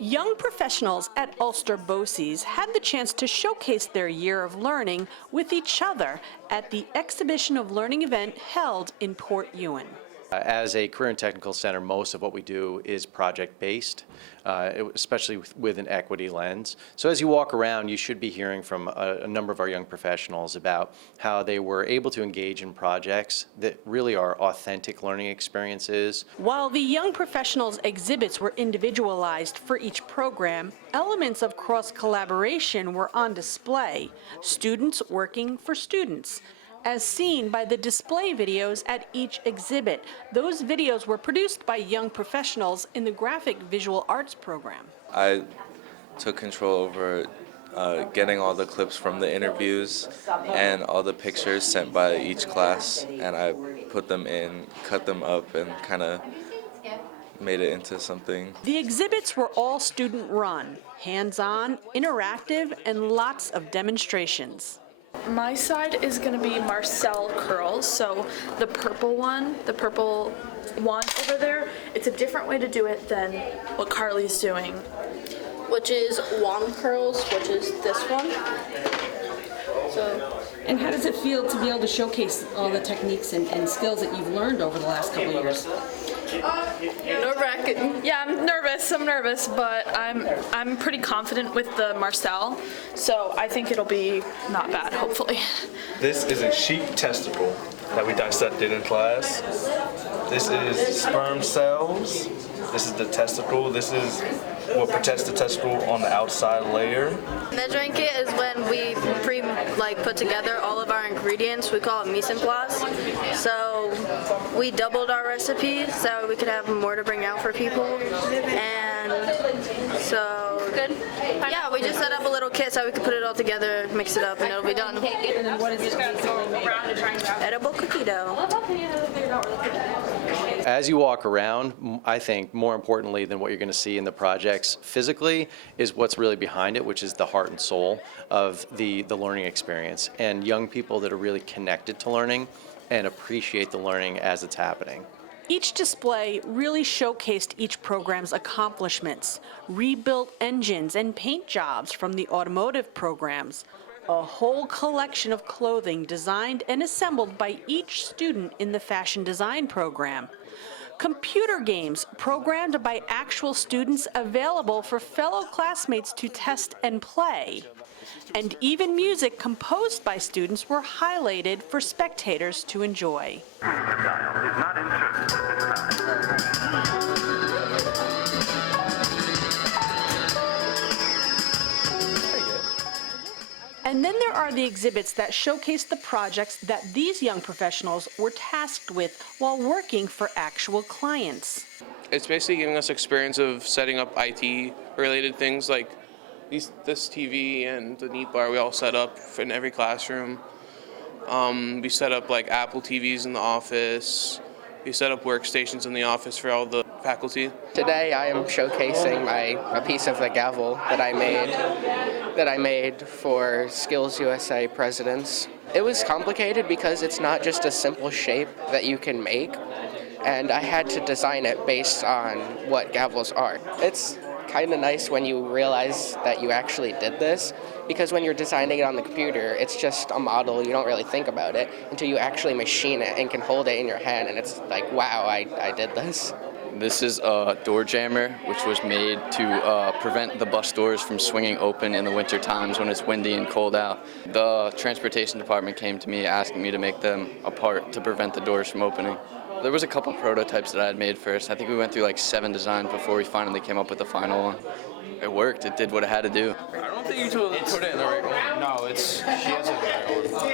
Young professionals at Ulster BOCES had the chance to showcase their year of learning with each other at the Exhibition of Learning event held in Port Ewan. As a career and technical center, most of what we do is project-based, especially with an equity lens. So as you walk around, you should be hearing from a number of our young professionals about how they were able to engage in projects that really are authentic learning experiences. While the young professionals' exhibits were individualized for each program, elements of cross-collaboration were on display, students working for students, as seen by the display videos at each exhibit. Those videos were produced by young professionals in the graphic visual arts program. I took control over getting all the clips from the interviews and all the pictures sent by each class, and I put them in, cut them up, and kind of made it into something. The exhibits were all student-run, hands-on, interactive, and lots of demonstrations. My side is going to be Marcel curls, so the purple one over there, it's a different way to do it than what Carly's doing. Which is wand curls, which is this one. And how does it feel to be able to showcase all the techniques and skills that you've learned over the last couple of years? Nerve-wracking. Yeah, I'm nervous, but I'm pretty confident with the Marcel, so I think it'll be not bad, hopefully. This is a sheep testicle that we dissected in class. This is sperm cells. This is the testicle. This is what protects the testicle on the outside layer. Measuring kit is when we put together all of our ingredients. We call it mise en place. So we doubled our recipes so we could have more to bring out for people. And so Good. yeah, we just set up a little kit so we could put it all together, mix it up, and it'll be done. And then what is it basically made? Edible cookie dough. As you walk around, I think more importantly than what you're going to see in the projects physically is what's really behind it, which is the heart and soul of the learning experience, and young people that are really connected to learning and appreciate the learning as it's happening. Each display really showcased each program's accomplishments, rebuilt engines and paint jobs from the automotive programs, a whole collection of clothing designed and assembled by each student in the fashion design program, computer games programmed by actual students available for fellow classmates to test and play, and even music composed by students were highlighted for spectators to enjoy. And then there are the exhibits that showcase the projects that these young professionals were tasked with while working for actual clients. It's basically giving us experience of setting up IT-related things like this TV and the neat bar we all set up in every classroom. We set up like Apple TVs in the office. We set up workstations in the office for all the faculty. Today I am showcasing a piece of the gavel that I made for Skills USA presidents. It was complicated because it's not just a simple shape that you can make, and I had to design it based on what gavels are. It's kind of nice when you realize that you actually did this, because when you're designing it on the computer, it's just a model. You don't really think about it until you actually machine it and can hold it in your hand, and it's like, wow, I did this. This is a door jammer, which was made to prevent the bus doors from swinging open in the winter times when it's windy and cold out. The transportation department came to me asking me to make them a part to prevent the doors from opening. There was a couple prototypes that I had made first. I think we went through like 7 designs before we finally came up with the final one. It worked. It did what it had to do. I don't think you put it in the right one. No, she has it in the right one.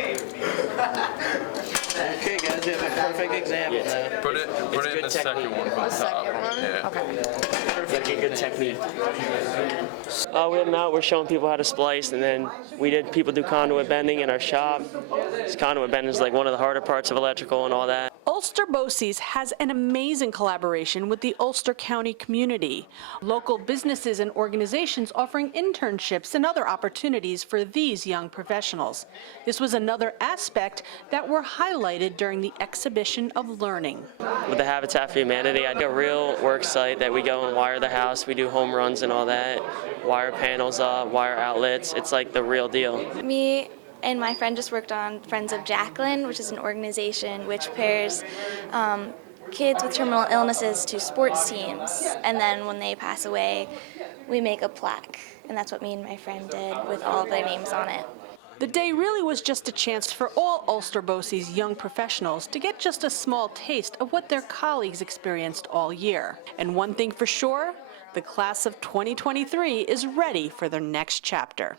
Okay, guys, you have a perfect example now. Put it in the second one from the top. Yeah. Like a good technique. We're showing people how to splice, and then people do conduit bending in our shop. Conduit bending is like one of the harder parts of electrical and all that. Ulster BOCES has an amazing collaboration with the Ulster County community. Local businesses and organizations offering internships and other opportunities for these young professionals. This was another aspect that were highlighted during the exhibition of learning. With the Habitat for Humanity, I do a real work site that we go and wire the house. We do home runs and all that, wire panels up, wire outlets. It's like the real deal. Me and my friend just worked on Friends of Jacqueline, which is an organization which pairs kids with terminal illnesses to sports teams, and then when they pass away, we make a plaque, and that's what me and my friend did with all of their names on it. The day really was just a chance for all Ulster BOCES young professionals to get just a small taste of what their colleagues experienced all year. And one thing for sure, the class of 2023 is ready for their next chapter.